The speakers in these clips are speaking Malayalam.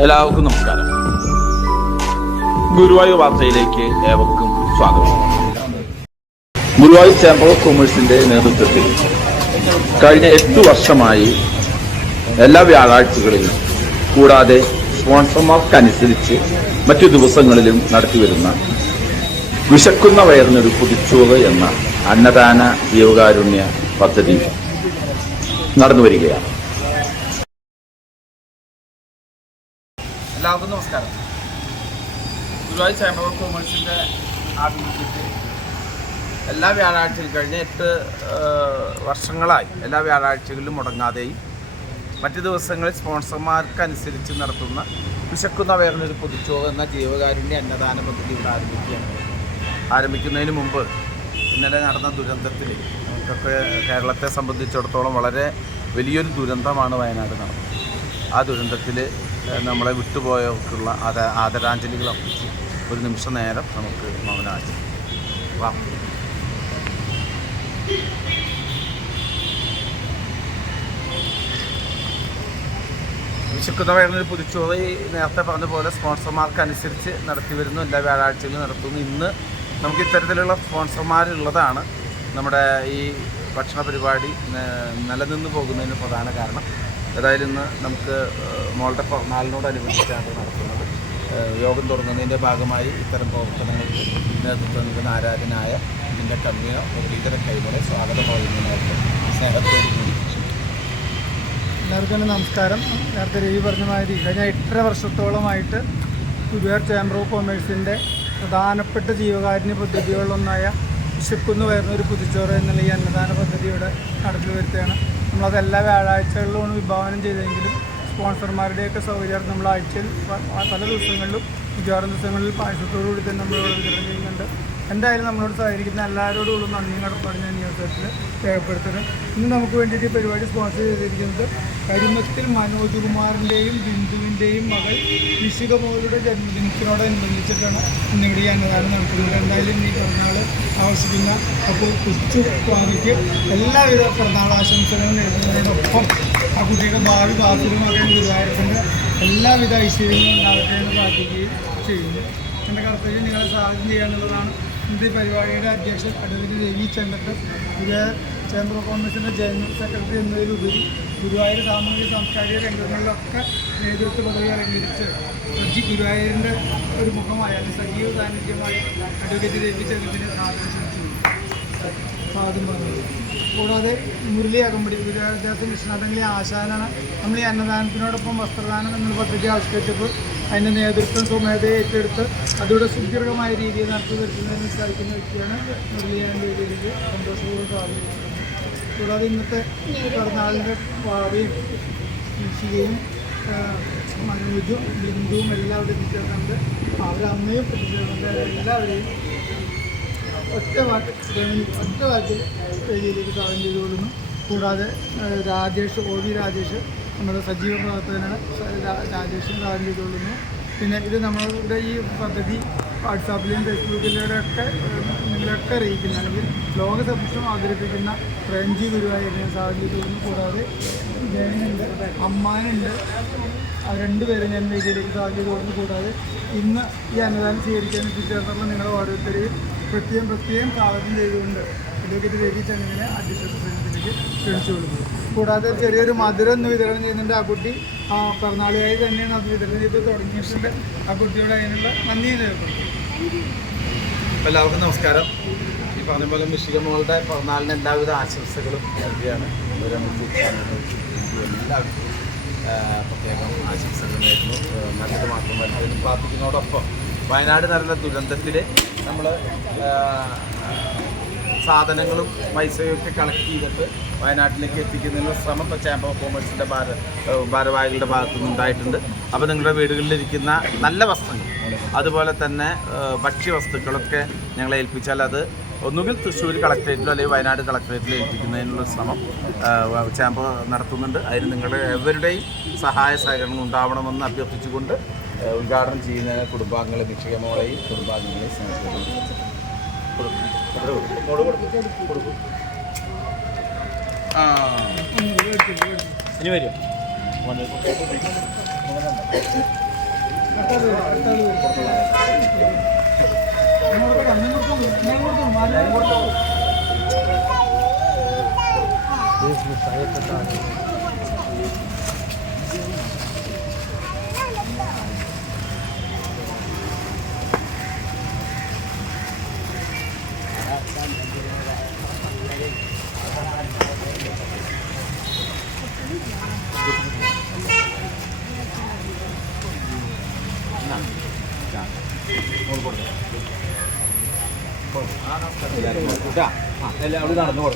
എല്ലാവർക്കും നമസ്കാരം. ഗുരുവായൂർ വാർത്തയിലേക്ക് ഏവർക്കും സ്വാഗതം. ഗുരുവായൂർ ചേംബർ ഓഫ് കൊമേഴ്സിന്റെ നേതൃത്വത്തിൽ കഴിഞ്ഞ 8 വർഷമായി എല്ലാ വ്യാഴാഴ്ചകളിലും കൂടാതെ സ്പോൺസർമാർക്കനുസരിച്ച് മറ്റു ദിവസങ്ങളിലും നടത്തിവരുന്ന വിശക്കുന്ന വയറിനൊരു പൊതിച്ചോറ് എന്ന അന്നദാന ജീവകാരുണ്യ പദ്ധതി നടന്നുവരികയാണ്. എല്ലാവർക്കും നമസ്കാരം. ഗുരുവായൂർ ചേംബർ ഓഫ് കൊമേഴ്സിൻ്റെ ആഭിമുഖ്യത്തിൽ എല്ലാ വ്യാഴാഴ്ചയിലും കഴിഞ്ഞ 8 വർഷങ്ങളായി എല്ലാ വ്യാഴാഴ്ചകളിലും മുടങ്ങാതെയും മറ്റ് ദിവസങ്ങളിൽ സ്പോൺസർമാർക്കനുസരിച്ച് നടത്തുന്ന വിശക്കുന്ന വയറിനൊരു പൊതിച്ചോറ് എന്ന ജീവകാരുണ്യ അന്നദാന പദ്ധതി ഇവിടെ ആരംഭിക്കുന്നതിന് മുമ്പ് ഇന്നലെ നടന്ന ദുരന്തത്തിൽ നമുക്കൊക്കെ കേരളത്തെ സംബന്ധിച്ചിടത്തോളം വളരെ വലിയൊരു ദുരന്തമാണ് വയനാട് നടന്നത്. ആ ദുരന്തത്തിൽ നമ്മളെ വിട്ടുപോയവർക്കുള്ള ആദരാഞ്ജലികൾ അർപ്പിച്ച് ഒരു നിമിഷ നേരം നമുക്ക് മൗനാചരിക്കാം. വിശക്കുന്ന വയറിനൊരു പൊതിച്ചോറ് നേരത്തെ പറഞ്ഞ പോലെ സ്പോൺസർമാർക്കനുസരിച്ച് നടത്തി വരുന്നു. എല്ലാ വ്യാഴാഴ്ചയിലും നടത്തുന്നു. ഇന്ന് നമുക്ക് ഇത്തരത്തിലുള്ള സ്പോൺസർമാരുള്ളതാണ് നമ്മുടെ ഈ ഭക്ഷണ പരിപാടി നിലനിന്ന് പോകുന്നതിന് പ്രധാന കാരണം. ഏതായാലും ഇന്ന് നമുക്ക് മോളുടെ പിറന്നാളിനോടനുബന്ധിച്ചാണ് നടത്തുന്നത്. യോഗം തുടങ്ങുന്നതിൻ്റെ ഭാഗമായി ഇത്തരം പ്രവർത്തനങ്ങൾക്ക് നേതൃത്വം നൽകുന്ന ആരാധനായ ഇതിൻ്റെ കമ്മ്യൂണർ മുരളീധര കൈമളെ സ്വാഗതം പറയുന്നതിനായിട്ട് സ്നേഹത്തോടു കൂടി. എല്ലാവർക്കും നമസ്കാരം. നേരത്തെ രവി പറഞ്ഞ മാതിരി കഴിഞ്ഞ 8.5 വർഷത്തോളമായിട്ട് ഗുരുവായൂർ ചേംബർ ഓഫ് കൊമേഴ്സിൻ്റെ പ്രധാനപ്പെട്ട ജീവകാരുണ്യ പദ്ധതികളിലൊന്നായ വിശക്കുന്നു വരുന്നൊരു പൊതിച്ചോറ് എന്നുള്ള ഈ അന്നദാന പദ്ധതിയുടെ നടപ്പിൽ വരുത്തുകയാണ്. നമ്മളത് എല്ലാ വ്യാഴാഴ്ചകളിലുമാണ് വിഭാവനം ചെയ്തതെങ്കിലും സ്പോൺസർമാരുടെയൊക്കെ സൗകര്യം നമ്മൾ ആഴ്ചയിൽ പല ദിവസങ്ങളിലും മിക്കവാറും ദിവസങ്ങളിൽ പായസത്തോടുകൂടി തന്നെ നമ്മളിവിടെ വിതരണം ചെയ്യുന്നുണ്ട്. എന്തായാലും നമ്മളോട് സഹകരിക്കുന്ന എല്ലാവരോടുള്ള നന്ദിയും കടപ്പാട് ഞാൻ ഈ അവസരത്തിൽ രേഖപ്പെടുത്തുന്നത്. ഇന്ന് നമുക്ക് വേണ്ടിയിട്ട് ഈ പരിപാടി സ്പോൺസർ ചെയ്തിരിക്കുന്നത് കരിമത്തിൽ മനോജ് കുമാറിൻ്റെയും ബിന്ദുവിൻ്റെയും മകൾ ഋഷിക മോളുടെ ജന്മദിനത്തിനോടനുബന്ധിച്ചിട്ടാണ് ഇന്നിവിടെ ഈ അന്നദാനം നടത്തുന്നത്. എന്തായാലും ഈ പിറന്നാൾ ആവശ്യിക്കുന്ന അപ്പോൾ കൊച്ചു സ്വാമിക്ക് എല്ലാവിധ പിറന്നാൾ ആശംസകളും നേടുന്നതിനൊപ്പം ആ കുട്ടിയുടെ ഭാവി ബാത്റൂമൊക്കെ ഗുരുവായൂരപ്പൻ്റെ എല്ലാവിധ ഐശ്വര്യങ്ങളും ഉണ്ടാകട്ടെ എന്ന് പ്രാർത്ഥിക്കുകയും ചെയ്യുന്നു. എൻ്റെ കർത്തവ്യം നിങ്ങളെ സ്വാഗതം ചെയ്യുക എന്നുള്ളതാണ്. ഇന്നത്തെ പരിപാടിയുടെ അധ്യക്ഷൻ advocate Ravi Chandran, Guruvayur chamber of കൊമേഴ്സിൻ്റെ ജനറൽ സെക്രട്ടറി എന്നതിലുപരി ഗുരുവായൂർ സാമൂഹിക സാംസ്കാരിക രംഗങ്ങളിലൊക്കെ നേതൃത്വ പദവി അലങ്കരിച്ച് ഗുരുവായൂരിൻ്റെ ഒരു മുഖമായ സജീവ സാന്നിധ്യമായി അഡ്വക്കേറ്റ് രവി ചന്ദ്രനെ സ്വാഗതം പറഞ്ഞത്. കൂടാതെ മുരളി അകമ്പടി ഗുരുവായൂർ ദേവസ്വം വിശ്വനാഥങ്ങളെ ആശാനാണ്. നമ്മൾ ഈ അന്നദാനത്തിനോടൊപ്പം വസ്ത്രദാനം എന്നൊരു പദ്ധതി ആവിഷ്കരിച്ചപ്പോൾ അതിൻ്റെ നേതൃത്വം സ്വമേധയെ ഏറ്റെടുത്ത് അതിലൂടെ സുദീർഘമായ രീതിയിൽ നടത്തി വരുത്തുന്നതിന് സാധിക്കുന്ന വ്യക്തിയാണ് മുരളിയാൻ്റെ രീതിയിലേക്ക് സന്തോഷപൂർവ്വം സ്വാഗതം. കൂടാതെ ഇന്നത്തെ പിറന്നാളിൻ്റെ ഭാവിയും ഈശികയും മനോജും ബിന്ദുവും എല്ലാവരും എത്തിച്ചേർന്നുണ്ട്. അവരമ്മയും എത്തിച്ചേർന്നുണ്ട്. എല്ലാവരെയും ഒറ്റ വാക്കിൽ വേദിയിലേക്ക് സ്വാഗതം ചെയ്തുകൊള്ളുന്നു. കൂടാതെ രാജേഷ് രാജേഷ് നമ്മുടെ സജീവ പ്രവർത്തകനാണ്. രാജേഷിനെ സ്വാഗതം ചെയ്തുകൊള്ളുന്നു. പിന്നെ ഇത് നമ്മളുടെ ഈ പദ്ധതി വാട്സാപ്പിലും ഫേസ്ബുക്കിലൂടെയൊക്കെ നിങ്ങളൊക്കെ അറിയിക്കുന്ന അല്ലെങ്കിൽ ലോകസമക്ഷം അവതരിപ്പിക്കുന്ന ഫ്രഞ്ച് ഗുരുവായൂരിനെ സ്വാഗതം ചെയ്തുകൊള്ളുന്നു. കൂടാതെ ജയനുണ്ട്, അമ്മാനുണ്ട്, 2 പേരെ ഞാൻ വേദിയിലേക്ക് സ്വാഗതം ചെയ്തുകൊള്ളുന്നു. കൂടാതെ ഇന്ന് ഈ അന്നദാനം സ്വീകരിക്കാൻ എത്തിച്ചേർന്നുള്ള നിങ്ങളെ ഓരോരുത്തരെയും പ്രത്യേകം സ്വാഗതം ചെയ്തുകൊണ്ട് അഡ്വക്കേറ്റ് രവി ചന്ദ്രനെ അധ്യക്ഷ പ്രസംഗത്തിലേക്ക് ക്ഷണിച്ചുകൊള്ളുന്നു. കൂടാതെ ചെറിയൊരു മധുരം ഒന്ന് വിതരണം ചെയ്യുന്നുണ്ട്. ആ കുട്ടി പിറന്നാളുകായി തന്നെയാണ് അത് വിതരണം ചെയ്ത് തുടങ്ങിയിട്ടുണ്ട്. ആ കുട്ടിയോട് അതിനുള്ള നന്ദി രേഖപ്പെടുത്തും. എല്ലാവർക്കും നമസ്കാരം. ഈ പറഞ്ഞ പോലെ ഋഷിക മോളുടെ പിറന്നാളിന് എല്ലാവിധ ആശംസകളും നൽകുകയാണ്. എല്ലാവർക്കും പ്രത്യേകം ആശംസകൾ നേരുന്നു. നല്ലത് മാത്രം വരുന്നതിന് പ്രാർത്ഥിക്കുന്നതോടൊപ്പം വയനാട് നടന്ന ദുരന്തത്തിൽ നമ്മൾ സാധനങ്ങളും പൈസയൊക്കെ കളക്ട് ചെയ്തിട്ട് വയനാട്ടിലേക്ക് എത്തിക്കുന്നതിനുള്ള ശ്രമം ഇപ്പോൾ ചേംബർ ഓഫ് കൊമേഴ്സിൻ്റെ ഭാരവാഹികളുടെ ഭാഗത്തുനിന്ന് ഉണ്ടായിട്ടുണ്ട്. അപ്പോൾ നിങ്ങളുടെ വീടുകളിലിരിക്കുന്ന നല്ല വസ്ത്രങ്ങൾ അതുപോലെ തന്നെ ഭക്ഷ്യവസ്തുക്കളൊക്കെ ഞങ്ങളെ ഏൽപ്പിച്ചാൽ അത് ഒന്നുകിൽ തൃശ്ശൂർ കളക്ടറേറ്റിലോ അല്ലെങ്കിൽ വയനാട് കളക്ടറേറ്റിലോ ഏൽപ്പിക്കുന്നതിനുള്ള ശ്രമം ചേംബർ നടത്തുന്നുണ്ട്. അതിന് നിങ്ങളുടെ എവരുടെയും സഹായ സഹകരണം ഉണ്ടാവണമെന്ന് അഭ്യർത്ഥിച്ചുകൊണ്ട് ഉദ്ഘാടനം ചെയ്യുന്ന കുടുംബാംഗങ്ങളെ ഭിക്ഷകമോളെയും കുടുംബാംഗങ്ങളെയും സ്നേഹിക്കുന്നു. ഇനി വരും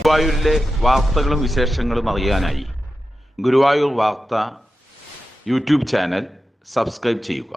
ഗുരുവായൂരിലെ വാർത്തകളും വിശേഷങ്ങളും അറിയാനായി ഗുരുവായൂർ വാർത്ത യൂട്യൂബ് ചാനൽ സബ്സ്ക്രൈബ് ചെയ്യുക.